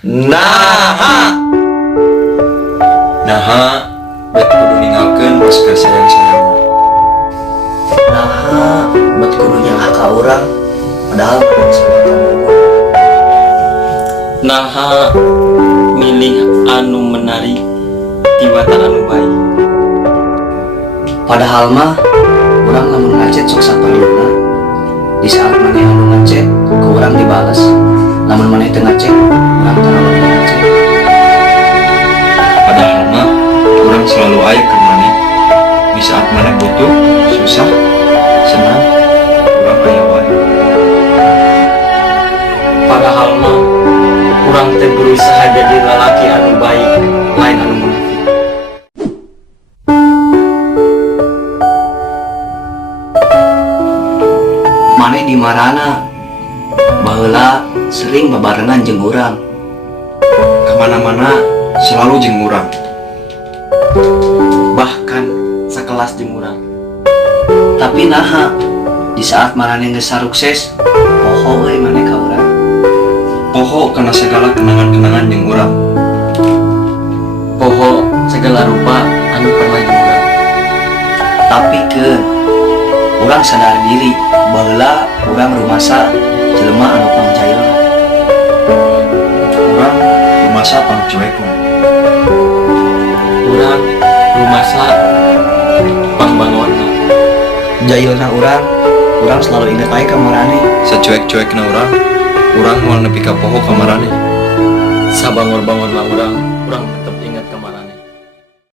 Nah, bet kudu ninggalkeun masker sayang-sayang. Nah, bet kudu nyangka ka urang padahal sebenarnya kamu. Naha milih anu menarik tiwata anu baik. Padahal mah urang lamun ngacet sok saperluna. Di saat maneh anu ngacet ke urang dibales. Lamun maneh teu ngacet, urang teu lagi ngacet. Padahal mah orang selalu aya ke maneh. Di saat maneh butuh, susah, senang, orang aya wae. Padahal mah urang teh berusaha jadi lalaki anu baik, lain anu munafik. Maneh di marana baheula sering babarengan jeung urang. Kemana-mana selalu jeung urang. Bahkan sakelas jeung urang. Tapi naha di saat maneh geus sarukses, poho we maneh ka urang. Poho karena segala kenangan-kenangan jeung urang. Poho segala rupa anu pernah jeung urang. Tapi urang sadar diri baheula urang rumasa jelema anu pangjailna. Urang rumasa pangcuekna. Urang rumasa pangbangunna. Jailna urang selalu inget ae ka marane. Sacuek-cuekna urang moal nepi ka poho ka marane. Sabangun-bangunna urang